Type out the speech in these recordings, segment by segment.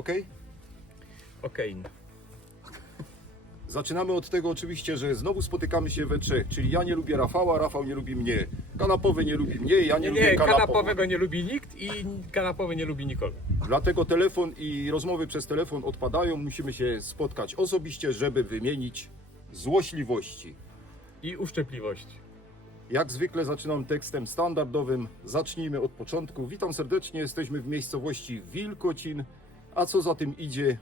Ok? Okej. Zaczynamy od tego oczywiście, że znowu spotykamy się we trzech, czyli ja nie lubię Rafała, Rafał nie lubi mnie. Kanapowy nie lubi mnie, ja nie, Nie, lubię nie, kanapowego. kanapowego nie lubi nikt i kanapowy nie lubi nikogo. Dlatego telefon i rozmowy przez telefon odpadają. Musimy się spotkać osobiście, żeby wymienić złośliwości. I uszczypliwości. Jak zwykle zaczynam tekstem standardowym. Zacznijmy od początku. Witam serdecznie. Jesteśmy w miejscowości Wilkocin. A co za tym idzie?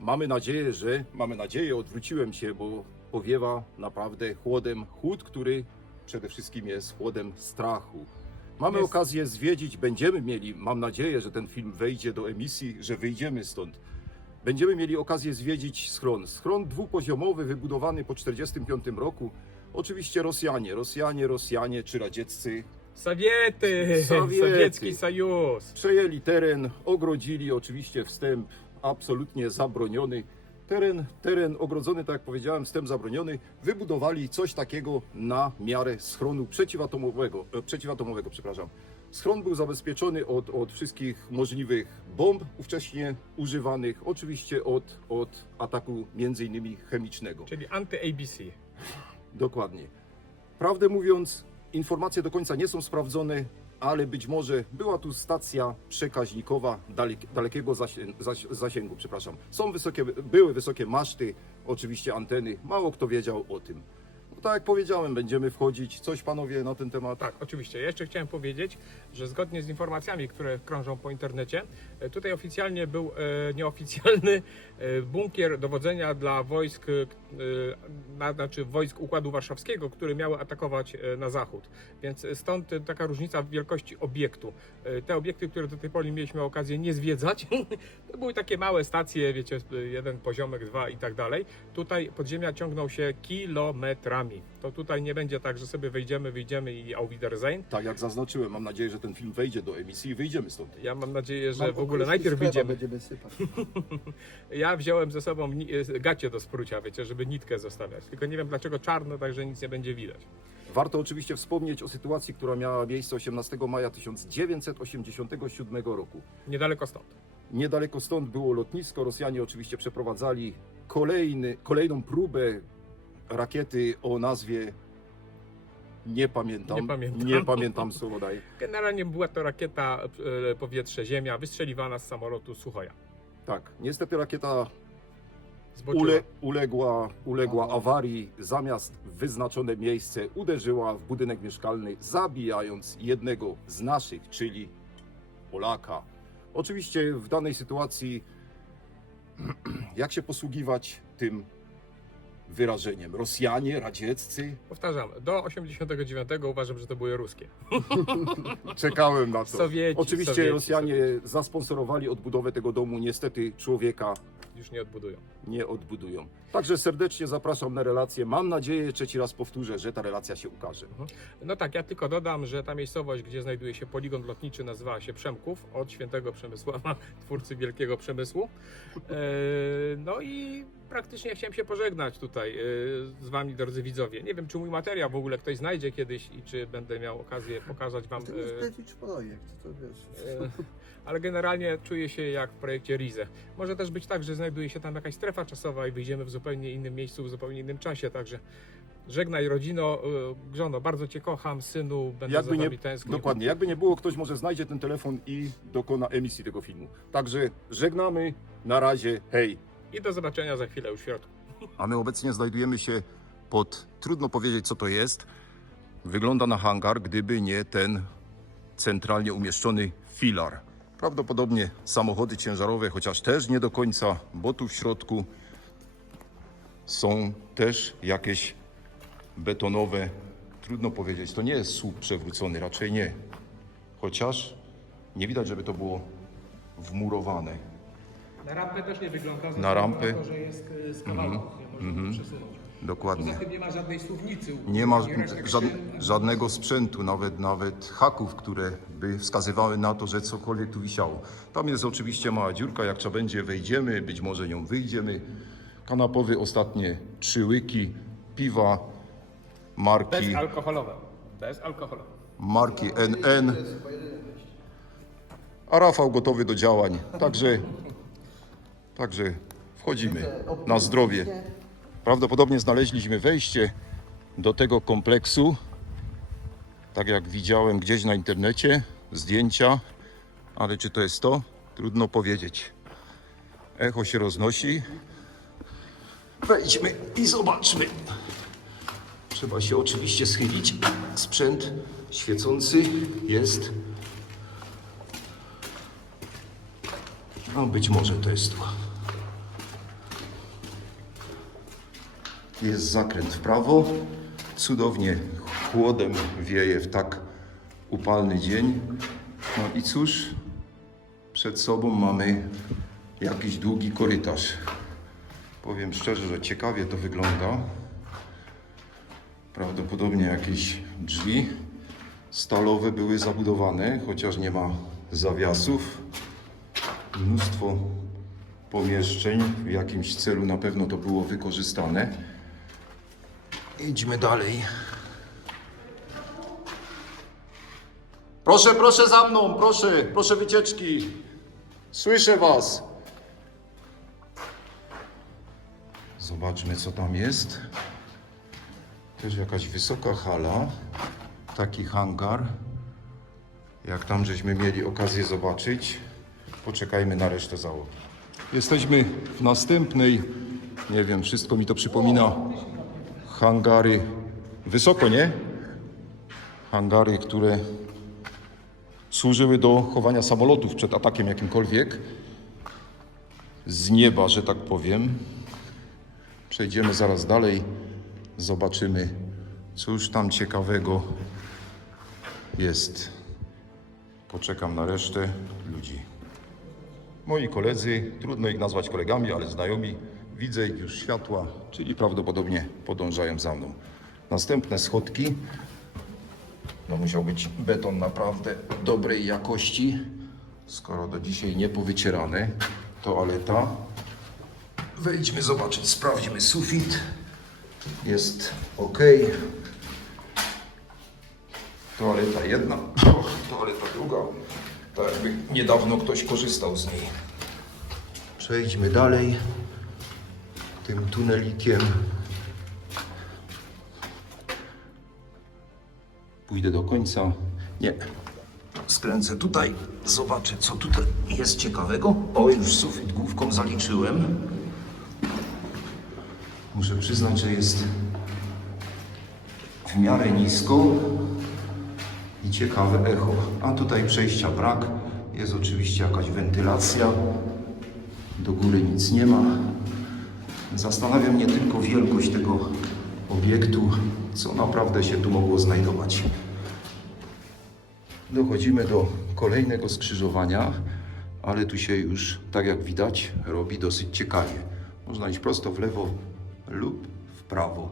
Mamy nadzieję, że mamy nadzieję, odwróciłem się, bo powiewa naprawdę chłodem. Chłód, który przede wszystkim jest chłodem strachu. Mamy Jest. okazję zwiedzić, będziemy mieli, mam nadzieję, że ten film wejdzie do emisji, że wyjdziemy stąd. Będziemy mieli okazję zwiedzić schron. Schron dwupoziomowy, wybudowany po 1945 roku. Oczywiście Rosjanie, Rosjanie, Rosjanie czy radzieccy Sowiety! Sowiety. Sowiecki Sojus! przejęli teren, ogrodzili oczywiście wstęp absolutnie zabroniony. Teren, teren ogrodzony, tak jak powiedziałem, wstęp zabroniony. Wybudowali coś takiego na miarę schronu przeciwatomowego, e, przeciwatomowego, przepraszam. Schron był zabezpieczony od, od wszystkich możliwych bomb ówcześnie używanych, oczywiście od, od ataku między innymi chemicznego. Czyli anty-ABC. Dokładnie. Prawdę mówiąc, informacje do końca nie są sprawdzone, ale być może była tu stacja przekaźnikowa dalek, dalekiego zasięgu. Przepraszam. Są wysokie, były wysokie maszty, oczywiście anteny. Mało kto wiedział o tym. No, tak jak powiedziałem, będziemy wchodzić. Coś panowie na ten temat? Tak, oczywiście. Jeszcze chciałem powiedzieć, że zgodnie z informacjami, które krążą po internecie, e, tutaj oficjalnie był e, nieoficjalny e, bunkier dowodzenia dla wojsk, e, na, znaczy wojsk Układu Warszawskiego, które miały atakować e, na zachód. Więc stąd taka różnica w wielkości obiektu. E, Te obiekty, które do tej pory mieliśmy okazję nie zwiedzać, to były takie małe stacje, wiecie, jeden poziomek, dwa i tak dalej. Tutaj podziemia ciągną się kilometrami. To tutaj nie będzie tak, że sobie wejdziemy, wyjdziemy i auf Wiedersehen. Tak jak zaznaczyłem, mam nadzieję, że ten film wejdzie do emisji i wyjdziemy stąd. Ja mam nadzieję, że Mam w ogóle najpierw wyjdziemy. Będziemy sypać. Ja wziąłem ze sobą ni- e, gacie do sprucia, wiecie, żeby nitkę zostawiać. Tylko nie wiem dlaczego czarno, także nic nie będzie widać. Warto oczywiście wspomnieć o sytuacji, która miała miejsce 18 maja 1987 roku. Niedaleko stąd. Niedaleko stąd było lotnisko. Rosjanie oczywiście przeprowadzali kolejny, kolejną próbę rakiety o nazwie nie pamiętam. Nie pamiętam. Nie pamiętam słowo daję. Generalnie była to rakieta e, powietrze-ziemia wystrzeliwana z samolotu Suchoja. Tak, niestety rakieta Zboczyła. ule, uległa, uległa Awarii. awarii. Zamiast w wyznaczone miejsce uderzyła w budynek mieszkalny, zabijając jednego z naszych, czyli Polaka. Oczywiście w danej sytuacji, jak się posługiwać tym wyrażeniem? Rosjanie, radzieccy? Powtarzam, do 89 uważam, że to były ruskie. Czekałem na to. Sowieci, Oczywiście Sowieci, Rosjanie Sowieci. zasponsorowali odbudowę tego domu. Niestety człowieka Już nie odbudują. nie odbudują. Także serdecznie zapraszam na relację. Mam nadzieję, trzeci raz powtórzę, że ta relacja się ukaże. No tak, ja tylko dodam, że ta miejscowość, gdzie znajduje się poligon lotniczy, nazywała się Przemków, od świętego Przemysława, twórcy wielkiego przemysłu. E, no i praktycznie chciałem się pożegnać tutaj e, z wami, drodzy widzowie. Nie wiem, czy mój materiał w ogóle ktoś znajdzie kiedyś i czy będę miał okazję pokazać wam. To jest projekt, to wiesz. E, Ale generalnie czuję się jak w projekcie Rize. Może też być tak, że znajduje się tam jakaś strefa czasowa i wyjdziemy w zupełnie innym miejscu, w zupełnie innym czasie. Także żegnaj rodzino, e, Grzono, bardzo Cię kocham, synu, będę Jakby za nie, tęsknił. dokładnie, jakby nie było, ktoś może znajdzie ten telefon i dokona emisji tego filmu. Także żegnamy, na razie, hej. I do zobaczenia za chwilę w środku. A my obecnie znajdujemy się pod, trudno powiedzieć co to jest, wygląda na hangar, gdyby nie ten centralnie umieszczony filar. Prawdopodobnie samochody ciężarowe, chociaż też nie do końca, bo tu w środku są też jakieś betonowe, trudno powiedzieć, to nie jest słup przewrócony, raczej nie. Chociaż nie widać, żeby to było wmurowane. Na rampę też nie wygląda, Na rampę? Mhm. to, że jest z kawałków, nie można przesunąć. Dokładnie. tym nie ma żadnej suwnicy. Nie ma żad, żadnego sprzętu, nawet, nawet haków, które by wskazywały na to, że cokolwiek tu wisiało. Tam jest oczywiście mała dziurka, jak trzeba będzie wejdziemy, być może nią wyjdziemy. Kanapowy ostatnie trzy łyki, piwa, marki, Bezalkoholowe. Bezalkoholowe. marki NN. A Rafał gotowy do działań. Także Także wchodzimy na zdrowie. Prawdopodobnie znaleźliśmy wejście do tego kompleksu. Tak jak widziałem gdzieś na internecie, zdjęcia, ale czy to jest to? Trudno powiedzieć. Echo się roznosi. Wejdźmy i zobaczmy. Trzeba się oczywiście schylić. Sprzęt świecący jest. No być może to jest to. Jest zakręt w prawo. Cudownie chłodem wieje w tak upalny dzień. No i cóż, przed sobą mamy jakiś długi korytarz. Powiem szczerze, że ciekawie to wygląda. Prawdopodobnie jakieś drzwi stalowe były zabudowane, chociaż nie ma zawiasów. Mnóstwo pomieszczeń w jakimś celu na pewno to było wykorzystane. Idźmy dalej. Proszę, proszę za mną, proszę, proszę wycieczki. Słyszę was. Zobaczmy, co tam jest. Też jakaś wysoka hala. Taki hangar. Jak tam żeśmy mieli okazję zobaczyć. Poczekajmy na resztę załogi. Jesteśmy w następnej, nie wiem, wszystko mi to przypomina, hangary. Wysoko, nie? Hangary, które służyły do chowania samolotów przed atakiem jakimkolwiek. Z nieba, że tak powiem. Przejdziemy zaraz dalej, zobaczymy, cóż tam ciekawego jest. Poczekam na resztę ludzi. Moi koledzy, trudno ich nazwać kolegami, ale znajomi, widzę już światła, czyli prawdopodobnie podążają za mną. Następne schodki. No musiał być beton naprawdę dobrej jakości, skoro do dzisiaj nie powycierane. Toaleta. Wejdźmy zobaczyć, sprawdźmy sufit. Jest ok. Toaleta jedna, toaleta druga. Tak jakby niedawno ktoś korzystał z niej. Przejdźmy dalej tym tunelikiem. Pójdę do końca. Nie. Skręcę tutaj, zobaczę co tutaj jest ciekawego. O, już sufit główką zaliczyłem. Muszę przyznać, że jest w miarę nisko i ciekawe echo. A tutaj przejścia brak. Jest oczywiście jakaś wentylacja. Do góry nic nie ma. Zastanawia mnie tylko wielkość tego obiektu, co naprawdę się tu mogło znajdować. Dochodzimy do kolejnego skrzyżowania, ale tu się już, tak jak widać, robi dosyć ciekawie. Można iść prosto w lewo lub w prawo.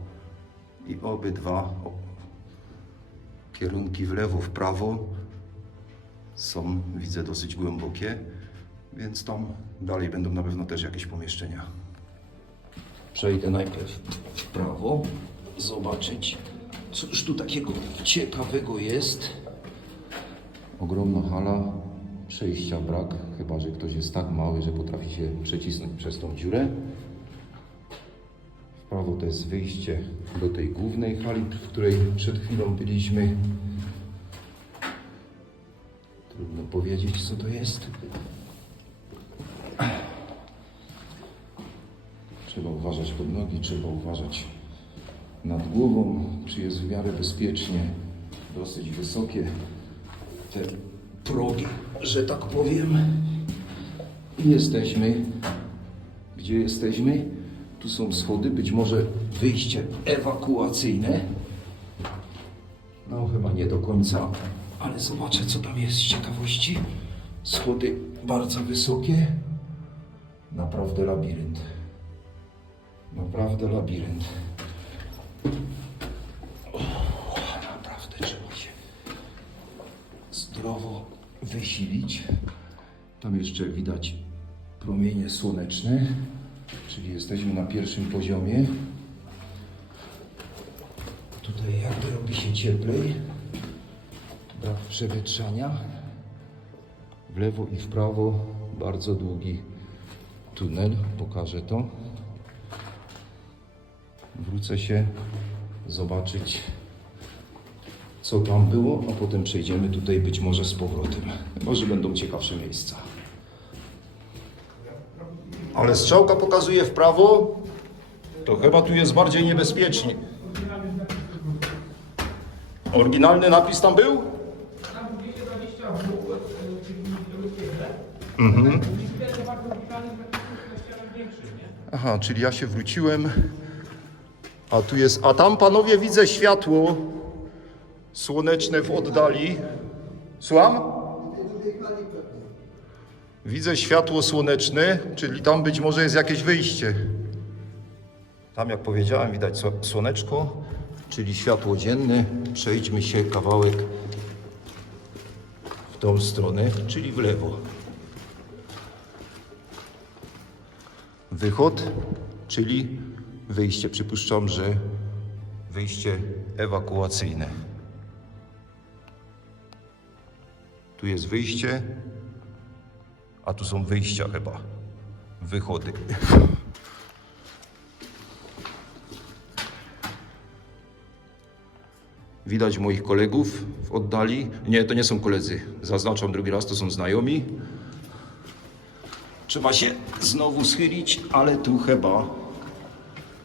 I obydwa kierunki w lewo, w prawo są, widzę, dosyć głębokie, więc tam dalej będą na pewno też jakieś pomieszczenia. Przejdę najpierw w prawo, zobaczyć, cóż tu takiego ciekawego jest. Ogromna hala, przejścia brak, chyba że ktoś jest tak mały, że potrafi się przecisnąć przez tą dziurę. W prawo to jest wyjście do tej głównej hali, w której przed chwilą byliśmy. Trudno powiedzieć, co to jest. Trzeba uważać pod nogi, trzeba uważać nad głową, czy jest w miarę bezpiecznie. Dosyć wysokie te progi, że tak powiem. Jesteśmy. Gdzie jesteśmy? Tu są schody, być może wyjście ewakuacyjne. No, chyba nie do końca, ale zobaczę, co tam jest z ciekawości. Schody bardzo wysokie. Naprawdę labirynt. Naprawdę labirynt. Naprawdę trzeba się zdrowo wysilić. Tam jeszcze widać promienie słoneczne, czyli jesteśmy na pierwszym poziomie. Tutaj jakby robi się cieplej. Brak przewietrzania. W lewo i w prawo bardzo długi tunel, pokażę to. Wrócę się zobaczyć, co tam było, a potem przejdziemy tutaj być może z powrotem. Może będą ciekawsze miejsca. Ale strzałka pokazuje w prawo, to chyba tu jest bardziej niebezpiecznie. Oryginalny napis tam był? Mhm. Aha, czyli ja się wróciłem. A tu jest. A tam panowie widzę światło słoneczne w oddali. Słucham? Widzę światło słoneczne, czyli tam być może jest jakieś wyjście. Tam, jak powiedziałem, widać sło- słoneczko, czyli światło dzienne. Przejdźmy się kawałek w tą stronę, czyli w lewo. Wychód, czyli wyjście. Przypuszczam, że wyjście ewakuacyjne. Tu jest wyjście, a tu są wyjścia chyba. Wychody. Widać moich kolegów w oddali. Nie, to nie są koledzy. Zaznaczam drugi raz, to są znajomi. Trzeba się znowu schylić, ale tu chyba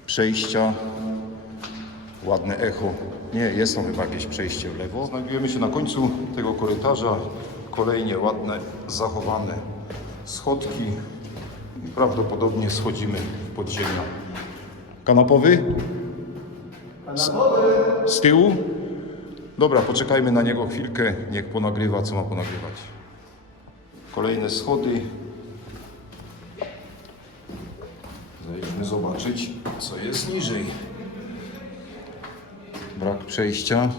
przejścia. Ładne echo. Nie, jest tam chyba jakieś przejście w lewo. Znajdujemy się na końcu tego korytarza. Kolejnie ładne, zachowane schodki. Prawdopodobnie schodzimy w podziemia. Kanapowy? Z tyłu? Dobra, poczekajmy na niego chwilkę. Niech ponagrywa, co ma ponagrywać. Kolejne schody. Zobaczyć, co jest niżej. Brak przejścia.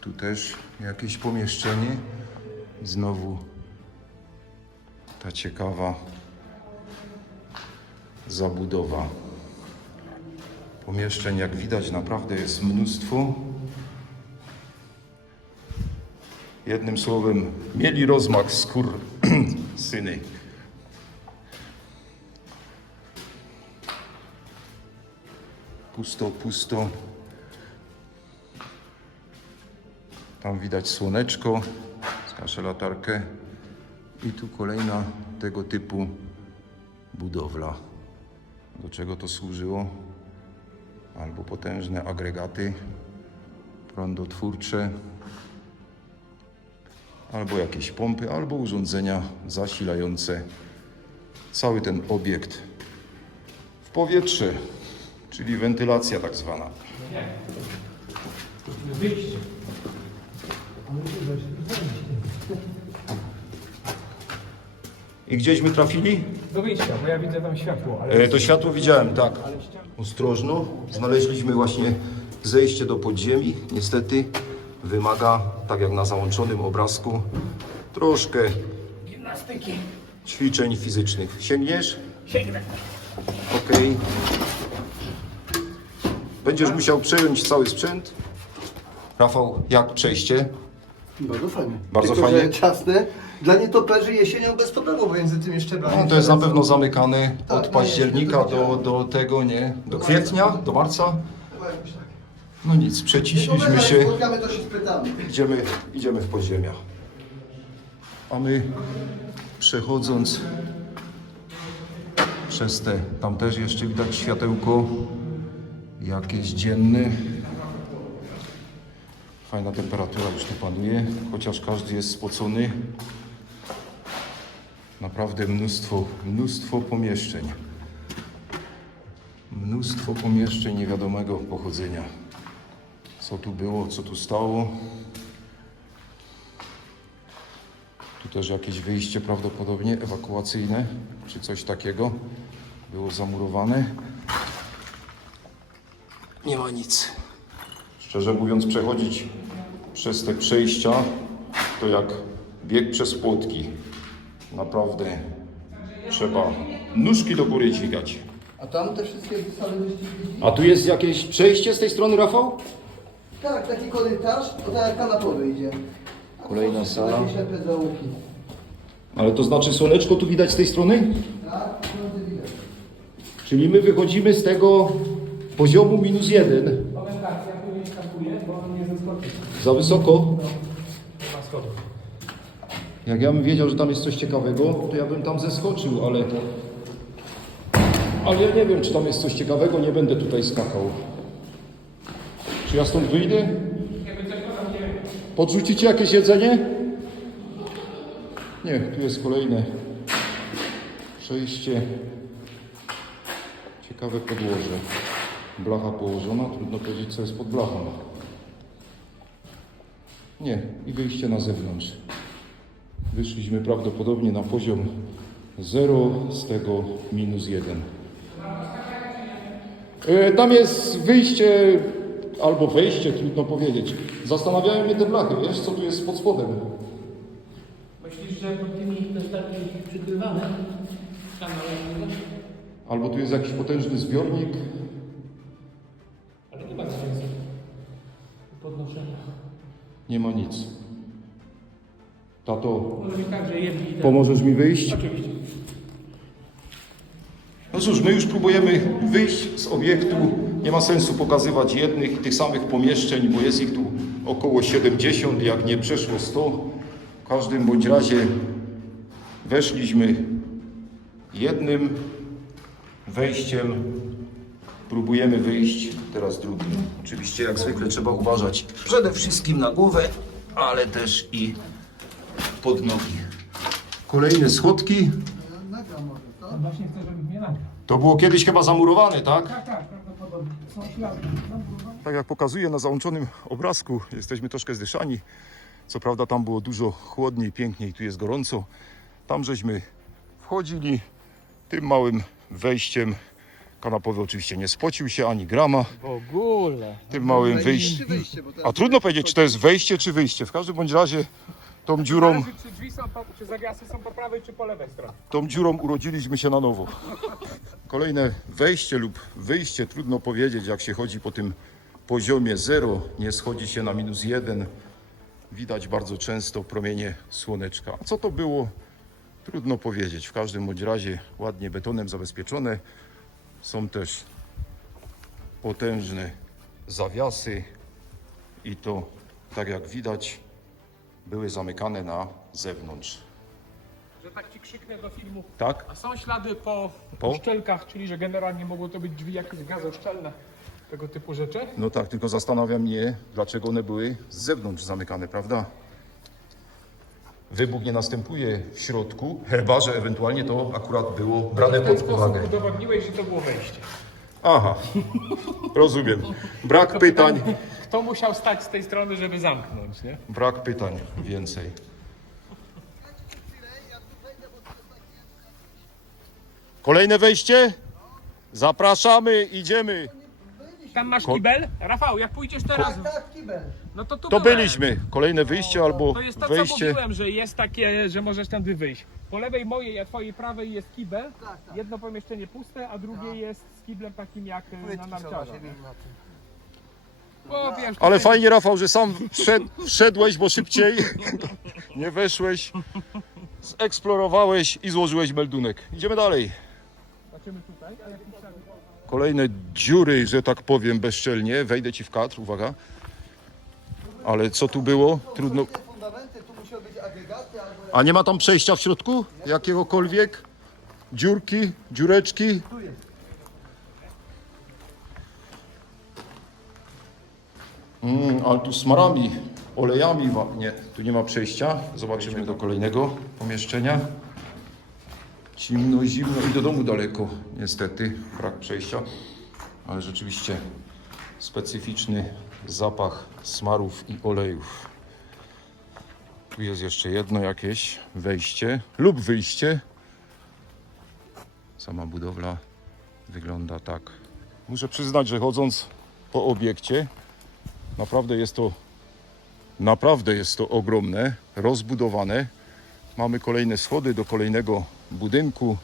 Tu też jakieś pomieszczenie. I znowu ta ciekawa zabudowa. Pomieszczeń, jak widać, naprawdę jest mnóstwo. Jednym słowem, mieli rozmach skór syny. Pusto, pusto. Tam widać słoneczko. Skaszę latarkę. I tu kolejna tego typu budowla. Do czego to służyło? Albo potężne agregaty prądotwórcze, albo jakieś pompy, albo urządzenia zasilające cały ten obiekt w powietrze, czyli wentylacja tak zwana. Wyjście. I gdzieśmy trafili? Do wyjścia, bo ja widzę tam światło, ale E, to światło widziałem, tak. Ostrożno. Znaleźliśmy właśnie zejście do podziemi. Niestety wymaga, tak jak na załączonym obrazku, troszkę gimnastyki. ćwiczeń fizycznych. Sięgniesz? Sięgnę. Okej. Będziesz musiał przejąć cały sprzęt. Rafał, jak przejście? Bardzo fajnie. Bardzo Tylko, fajnie. Że ciasne. Dla nietoperzy jesienią bez problemu pomiędzy tymi szczeblami. No, to jest na pewno zamykane Tak, od no października jest, do, do tego, nie? Do kwietnia, do marca. No nic, przeciśliśmy się. Spotkamy, to się spytamy. Idziemy, idziemy w podziemia. A my przechodząc przez te, tam też jeszcze widać światełko jakieś dzienne. Fajna temperatura już tu panuje, chociaż każdy jest spocony. Naprawdę mnóstwo, mnóstwo pomieszczeń. Mnóstwo pomieszczeń niewiadomego pochodzenia. Co tu było, co tu stało. Tu też jakieś wyjście prawdopodobnie ewakuacyjne, czy coś takiego. Było zamurowane. Nie ma nic. Szczerze mówiąc, przechodzić przez te przejścia to jak bieg przez płotki. Naprawdę trzeba nóżki do góry dźwigać. A tam te wszystkie wyścigi? A tu jest jakieś przejście z tej strony, Rafał? Tak, taki korytarz, to tak jak kanapowy idzie. A Kolejna są sala. Takie ślepe zaułki. Ale to znaczy słoneczko tu widać z tej strony? Czyli my wychodzimy z tego poziomu minus jeden. Powiem tak, ja tu nie skakuję, bo on nie zeskoczy. Za wysoko. Nie ma schodów. Jak ja bym wiedział, że tam jest coś ciekawego, to ja bym tam zeskoczył, ale... Ale ja nie wiem, czy tam jest coś ciekawego, nie będę tutaj skakał. Czy ja stąd wyjdę? Podrzucicie jakieś jedzenie? Nie, tu jest kolejne przejście. Ciekawe podłoże. Blacha położona, trudno powiedzieć co jest pod blachą. Nie, i wyjście na zewnątrz. Wyszliśmy prawdopodobnie na poziom 0, z tego minus 1. E, Tam jest wyjście albo wejście, trudno powiedzieć. Zastanawiają mnie te blachy, wiesz co tu jest pod spodem? Myślisz, że pod tymi deszczami przykrywane? Tam ale, Albo tu jest jakiś potężny zbiornik. Nie ma nic. Tato, Może być tak, że jedni i tak. pomożesz mi wyjść? Oczywiście. No cóż, my już próbujemy wyjść z obiektu. Nie ma sensu pokazywać jednych i tych samych pomieszczeń, bo jest ich tu około 70, jak nie przeszło 100. W każdym bądź razie weszliśmy jednym wejściem. Próbujemy wyjść teraz drugim. Oczywiście, jak zwykle, trzeba uważać przede wszystkim na głowę, ale też i pod nogi. Kolejne schodki. Właśnie chcę, żebym mnie nagrał. To było kiedyś chyba zamurowane, tak? Tak, tak, prawdopodobnie. Są ślady. Tak jak pokazuje na załączonym obrazku, jesteśmy troszkę zdyszani. Co prawda tam było dużo chłodniej, piękniej, tu jest gorąco. Tam żeśmy wchodzili tym małym wejściem. Kanapowy oczywiście nie spocił się ani grama. W ogóle. Tym małym wyjściem. A trudno powiedzieć, czy to jest wejście, czy wyjście. W każdym bądź razie tą dziurą, Zależy, czy drzwi są, po, czy zawiasy są po prawej, czy po lewej stronie. tą dziurą urodziliśmy się na nowo. Kolejne wejście lub wyjście, trudno powiedzieć, jak się chodzi po tym poziomie 0, nie schodzi się na minus 1. Widać bardzo często promienie słoneczka. A Co to było? Trudno powiedzieć. W każdym bądź razie ładnie betonem zabezpieczone. Są też potężne zawiasy i to, tak jak widać, były zamykane na zewnątrz. Że tak ci krzyknę do filmu. Tak? A są ślady po, Po? szczelkach, czyli że generalnie mogło to być drzwi jakieś gazoszczelne, tego typu rzeczy. No tak, tylko zastanawia mnie, dlaczego one były z zewnątrz zamykane, prawda? Wybuch nie następuje w środku, chyba że ewentualnie to akurat było brane pod sposób uwagę. udowodniłeś, że to było wejście. Aha, rozumiem. Brak pytań, Kto musiał stać z tej strony, żeby zamknąć, nie? brak pytań więcej. Kolejne wejście? Zapraszamy, idziemy. Tam masz Ko- kibel? Rafał, jak pójdziesz teraz, Tak, tak, kibel. no to tu To byłem. byliśmy. Kolejne wyjście albo To jest to, co wejście. mówiłem, że jest takie, że możesz tędy wyjść. Po lewej mojej, a twojej prawej jest kibel. Tak, tak. Jedno pomieszczenie puste, a drugie jest z kiblem takim jak e, na Płytki są narciarza. właśnie, wiem na tym. Wiesz, Ale tutaj- fajnie, Rafał, że sam wszedł, wszedłeś, bo szybciej nie weszłeś, zeksplorowałeś i złożyłeś meldunek. Idziemy dalej. Zobaczymy tutaj, a jak piszemy. Kolejne dziury, że tak powiem bezczelnie. Wejdę ci w kadr, uwaga. Ale co tu było? Trudno. A nie ma tam przejścia w środku? Jakiegokolwiek? Dziurki? Dziureczki? Mm, ale tu smarami, olejami. Nie, tu nie ma przejścia. Zobaczymy do kolejnego pomieszczenia. Zimno, zimno i do domu daleko. Niestety, brak przejścia. Ale rzeczywiście specyficzny zapach smarów i olejów. Tu jest jeszcze jedno jakieś wejście lub wyjście. Sama budowla wygląda tak. Muszę przyznać, że chodząc po obiekcie, Naprawdę jest to naprawdę jest to ogromne, rozbudowane. Mamy kolejne schody do kolejnego budynku.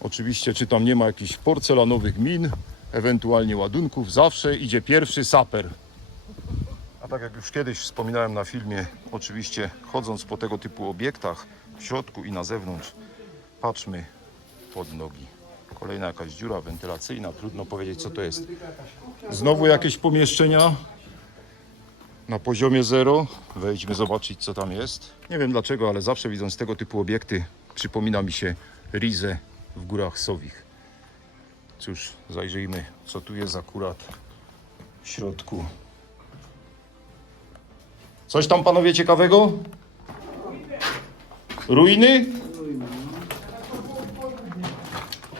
Oczywiście, czy tam nie ma jakichś porcelanowych min, ewentualnie ładunków, zawsze idzie pierwszy saper. A tak jak już kiedyś wspominałem na filmie, oczywiście chodząc po tego typu obiektach, w środku i na zewnątrz. Patrzmy pod nogi. Kolejna jakaś dziura wentylacyjna, trudno powiedzieć co to jest. Znowu jakieś pomieszczenia na poziomie zero. Wejdźmy zobaczyć co tam jest. Nie wiem dlaczego, ale zawsze widząc tego typu obiekty przypomina mi się Rize w górach Sowich. Cóż, zajrzyjmy co tu jest akurat w środku. Coś tam panowie ciekawego? Ruiny?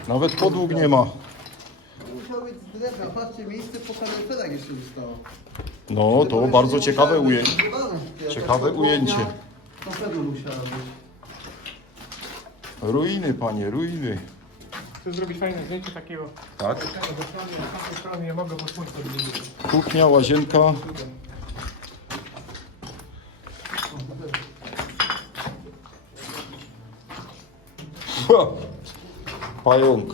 Nawet podłóg nie ma. Musiał być z drewna. Patrzcie, miejsce po kaloryferach jeszcze zostało. No, to bardzo ciekawe ujęcie. Ciekawe ujęcie. To pewno musiała być. Ruiny, panie, ruiny. Chcę zrobić fajne zdjęcie takiego Tak. z strony nie mogę, bo słońce odbije. Kuchnia, łazienka. Ha! Pająk.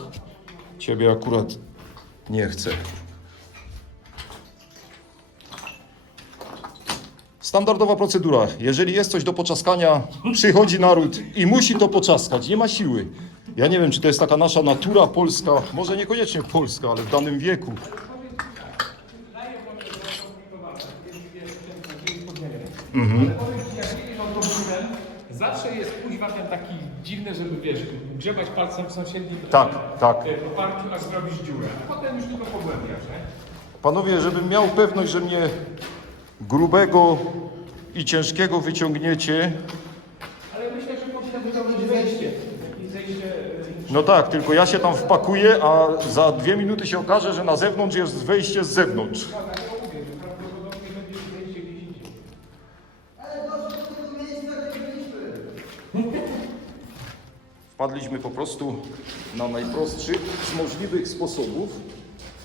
Ciebie akurat nie chcę. Standardowa procedura. Jeżeli jest coś do poczaskania, przychodzi naród i musi to poczaskać. Nie ma siły. Ja nie wiem, czy to jest taka nasza natura polska, może niekoniecznie polska, ale w danym wieku. Zawsze jest kuźwa ten taki dziwny, żeby wiesz, grzebać palcem w sąsiednim Tak, tak. e, oparciu, aż zrobisz dziurę. A potem już tylko pogłębiasz, nie? Panowie, żebym miał pewność, że mnie grubego i ciężkiego wyciągniecie. Ale myślę, że powinno być wejście. E, No tak, tylko ja się tam wpakuję, a za dwie minuty się okaże, że na zewnątrz jest wejście z zewnątrz. Prawdopodobnie będzie zejście gdzieś indziej. Wpadliśmy po prostu na najprostszy z możliwych sposobów.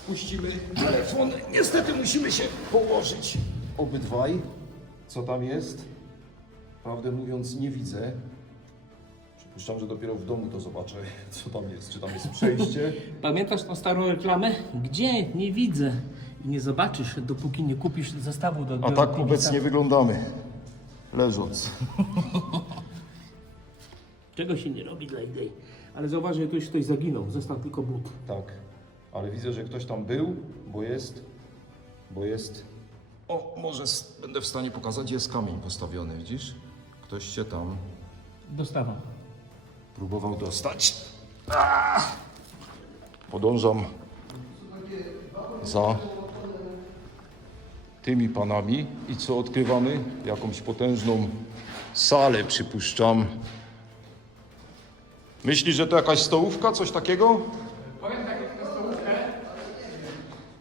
Puścimy telefon. Niestety musimy się położyć obydwaj. Co tam jest? Prawdę mówiąc, nie widzę. Przypuszczam, że dopiero w domu to zobaczę, co tam jest. Czy tam jest przejście? Pamiętasz tą starą reklamę? Gdzie? Nie widzę. I nie zobaczysz, dopóki nie kupisz zestawu do A tak obecnie wyglądamy. Leżąc. Czego się nie robi dla idei. Ale zauważ, że już ktoś zaginął. Został tylko but. Tak, ale widzę, że ktoś tam był, bo jest, bo jest. O, może będę w stanie pokazać, jest kamień postawiony, widzisz? Ktoś się tam Dostawa. próbował dostać. Ah! Podążam za tymi panami i co odkrywamy? Jakąś potężną salę, przypuszczam. Myślisz, że to jakaś stołówka, coś takiego? Powiem tak, jak na stołówkę,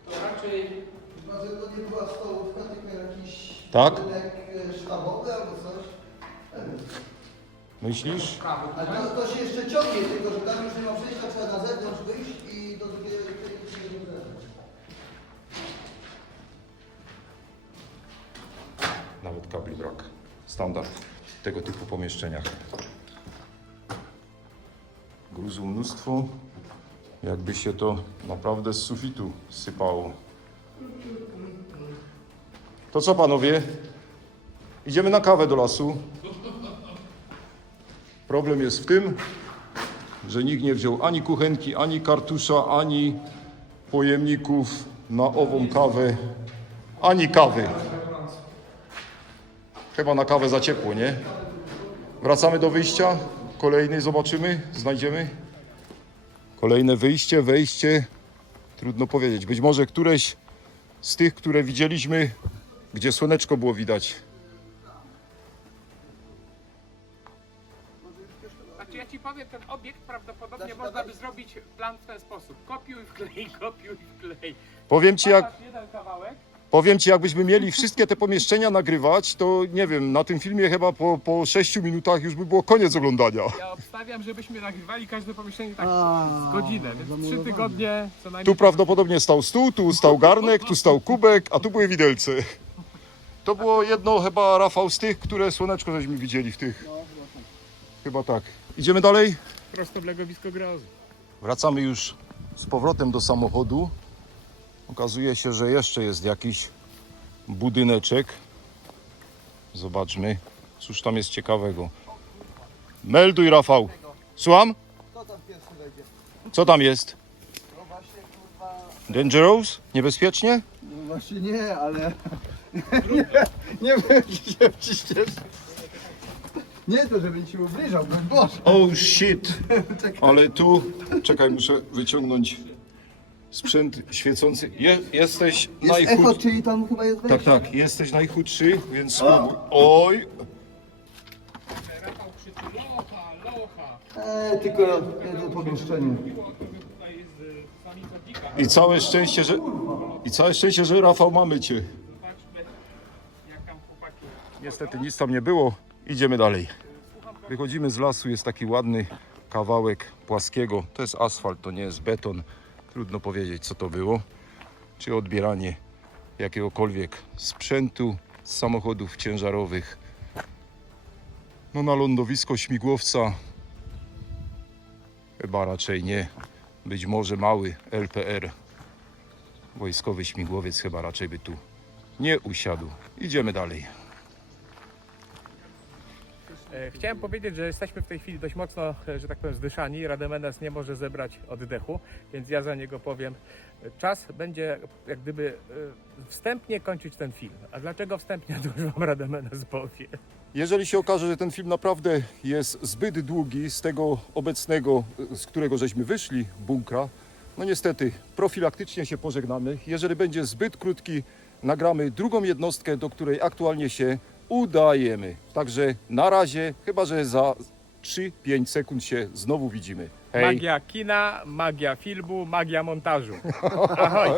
to raczej Chyba, że to nie była stołówka, tylko jakiś Tak? budynek e, sztabowy albo coś. Myślisz? Ale to, to się jeszcze ciągnie, tylko że tam już nie ma przejścia, trzeba na zewnątrz wyjść i do drugiej tej zewnątrz. Nawet kabli brak. Standard w tego typu pomieszczeniach. Gruzu mnóstwo. Jakby się to naprawdę z sufitu sypało. To co panowie? Idziemy na kawę do lasu. Problem jest w tym, że nikt nie wziął ani kuchenki, ani kartusza, ani pojemników na ową kawę, ani kawy. Chyba na kawę za ciepło, nie? Wracamy do wyjścia. Kolejny zobaczymy, znajdziemy. Kolejne wyjście, wejście. Trudno powiedzieć. Być może któreś z tych, które widzieliśmy, gdzie słoneczko było widać. Znaczy ja ci powiem, ten obiekt prawdopodobnie można by zrobić plan w ten sposób. Kopiuj, wklej, kopiuj, wklej. Powiem ci, jak, Popatrz jeden kawałek, powiem ci, jakbyśmy mieli wszystkie te pomieszczenia nagrywać, to nie wiem, na tym filmie chyba po, po 6 minutach już by było koniec oglądania. ja obstawiam, żebyśmy nagrywali każde pomieszczenie tak z godzinę, więc trzy tygodnie co najmniej. Tu prawdopodobnie stał stół, tu stał garnek, tu stał kubek, a tu były widelce. To było jedno chyba, Rafał, z tych, które słoneczko żeśmy widzieli w tych. Chyba tak. Idziemy dalej? Prosto w legowisko grozy. Wracamy już z powrotem do samochodu. Okazuje się, że jeszcze jest jakiś budyneczek. Zobaczmy, cóż tam jest ciekawego. Melduj, Rafał. Słucham? Kto tam pierwszy wejdzie? Co tam jest? No właśnie, kurwa... Dangerous? Niebezpiecznie? No właśnie nie, ale... nie, czy się wciśniesz. Nie to, żebym ci ubliżał, broń Boże. Oh shit! Ale tu, czekaj, muszę wyciągnąć sprzęt świecący. Je, jesteś Jest echo, najchudszy. czyli tam chyba jest Tak, wejście. tak, jesteś najchudszy, więc spróbuj. Oj! Rafał krzyczy locha, locha. Eee, tylko jedno pomieszczenie. Tutaj jest y, samica dzika. I całe szczęście, że. I całe szczęście, że Rafał mamy cię. Niestety nic tam nie było. Idziemy dalej. Wychodzimy z lasu, jest taki ładny kawałek płaskiego. To jest asfalt, to nie jest beton. Trudno powiedzieć, co to było. Czy odbieranie jakiegokolwiek sprzętu z samochodów ciężarowych. No na lądowisko śmigłowca chyba raczej nie. Być może mały LPR. Wojskowy śmigłowiec chyba raczej by tu nie usiadł. Idziemy dalej. E, Chciałem powiedzieć, że jesteśmy w tej chwili dość mocno, e, że tak powiem, zdyszani. Rademenes nie może zebrać oddechu, więc ja za niego powiem. e, Czas będzie jak gdyby wstępnie kończyć ten film. A dlaczego wstępnie, to już wam Rademenes powie. Jeżeli się okaże, że ten film naprawdę jest zbyt długi z tego obecnego, z którego żeśmy wyszli, bunkra, no niestety profilaktycznie się pożegnamy. Jeżeli będzie zbyt krótki, nagramy drugą jednostkę, do której aktualnie się udajemy. Także na razie, chyba że za 3-5 sekund się znowu widzimy. Hej! Magia kina, magia filmu, magia montażu. Ahoj!